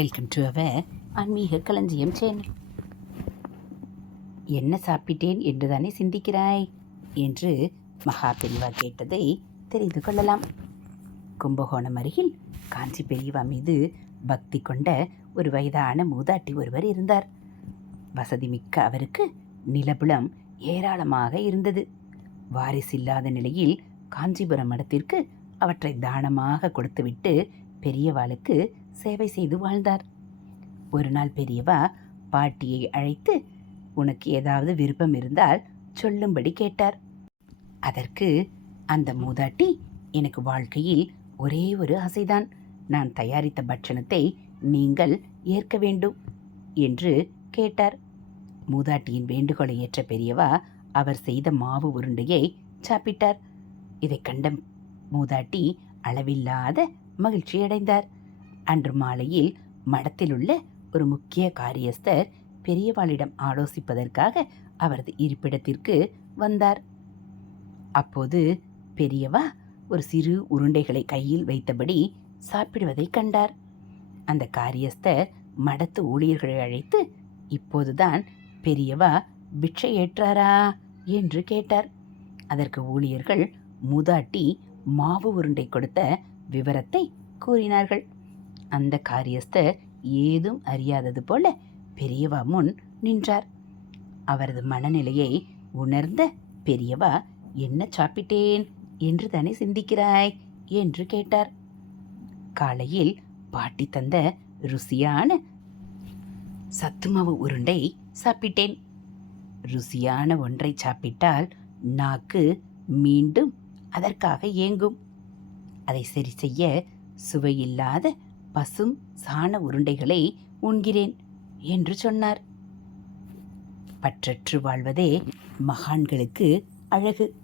Welcome to our ஆன்மீக களஞ்சியம் channel. என்ன சாப்பிட்டேன் என்றுதானே சிந்திக்கிறாய்? என்று மகா பெரியவா கேட்டதை தெரிந்து கொள்ளலாம். கும்பகோணம் அருகில் காஞ்சி பெரியவா மீது பக்தி கொண்ட ஒரு வயதான மூதாட்டி ஒருவர் இருந்தார். வசதி மிக்க அவருக்கு நிலபுலம் ஏராளமாக இருந்தது. வாரிசில்லாத நிலையில் காஞ்சிபுரம் மடத்திற்கு அவற்றை தானமாக கொடுத்துவிட்டு பெரியவாளுக்கு சேவை செய்து வாழ்ந்தார். ஒரு நாள் பெரியவா பாட்டியை அழைத்து உனக்கு ஏதாவது விருப்பம் இருந்தால் சொல்லும்படி கேட்டார். அதற்கு அந்த மூதாட்டி எனக்கு வாழ்க்கையில் ஒரே ஒரு ஆசைதான். நான் தயாரித்த பட்சணத்தை நீங்கள் ஏற்க வேண்டும் என்று கேட்டார். மூதாட்டியின் வேண்டுகோளை ஏற்ற பெரியவா அவர் செய்த மாவு உருண்டையை சாப்பிட்டார். இதைக் கண்ட மூதாட்டி அளவில்லாத மகிழ்ச்சியடைந்தார். அன்று மாலையில் மடத்திலுள்ள ஒரு முக்கிய காரியஸ்தர் பெரியவாளிடம் ஆலோசிப்பதற்காக அவரது இருப்பிடத்திற்கு வந்தார். அப்போது பெரியவா ஒரு சிறு உருண்டைகளை கையில் வைத்தபடி சாப்பிடுவதைக் கண்டார். அந்த காரியஸ்தர் மடத்து ஊழியர்களை அழைத்து இப்போதுதான் பெரியவா பிட்சை ஏற்றாரா? என்று கேட்டார். அதற்கு ஊழியர்கள் மூதாட்டி மாவு உருண்டை கொடுத்த விவரத்தை கூறினார்கள். அந்த காரியஸ்தர் ஏதும் அறியாதது போல பெரியவா முன் நின்றார். அவரது மனநிலையை உணர்ந்த பெரியவா என்ன சாப்பிட்டேன்? என்று தானே சிந்திக்கிறாய்? என்று கேட்டார். காலையில் பாட்டி தந்த ருசியான சத்துமாவு உருண்டை சாப்பிட்டேன். ருசியான ஒன்றை சாப்பிட்டால் நாக்கு மீண்டும் அதற்காக ஏங்கும். அதை சரி செய்ய சுவையில்லாத பசும் சாண உருண்டைகளை உண்கிறேன் என்று சொன்னார். பற்றற்று வாழ்வதே மகான்களுக்கு அழகு.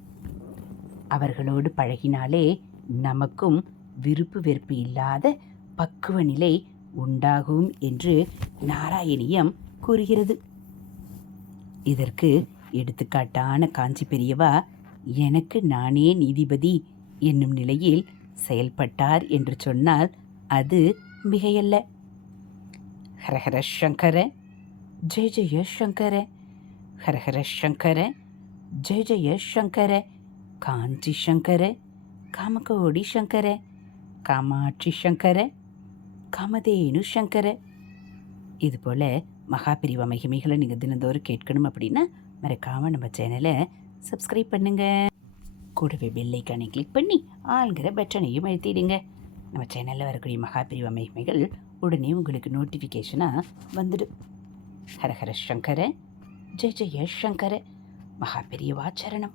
அவர்களோடு பழகினாலே நமக்கும் விருப்பு வெறுப்பு இல்லாத பக்குவ நிலை உண்டாகும் என்று நாராயணியம் கூறுகிறது. இதற்கு எடுத்துக்காட்டான காஞ்சி பெரியவா எனக்கு நானே நீதிபதி என்னும் நிலையில் செயல்பட்டார் என்று சொன்னால் அது மிகையல்ல. ஹரஹர சங்கர ஜெய ஜெய சங்கர ஹரஹர சங்கர ஜெய ஜெய சங்கர காஞ்சி சங்கர காமகோடி சங்கர காமாட்சி சங்கர காமதேனு சங்கர. இதுபோல் மகாபிரிவ மகிமைகளை நீங்கள் தினந்தோறும் கேட்கணும் அப்படின்னா மறக்காமல் நம்ம சேனலை சப்ஸ்கிரைப் பண்ணுங்கள் கூடவே பெல்லைக்கானை கிளிக் பண்ணி ஆள்கிற பட்டனையும் அழுத்திடுங்க. நம்ம சேனலில் வரக்கூடிய மகாபிரிவ மகிமைகள் உடனே உங்களுக்கு நோட்டிஃபிகேஷனாக வந்துடும். ஹரஹர சங்கர ஜெய ஜெய சங்கர மகாபிரியவாச்சரணம்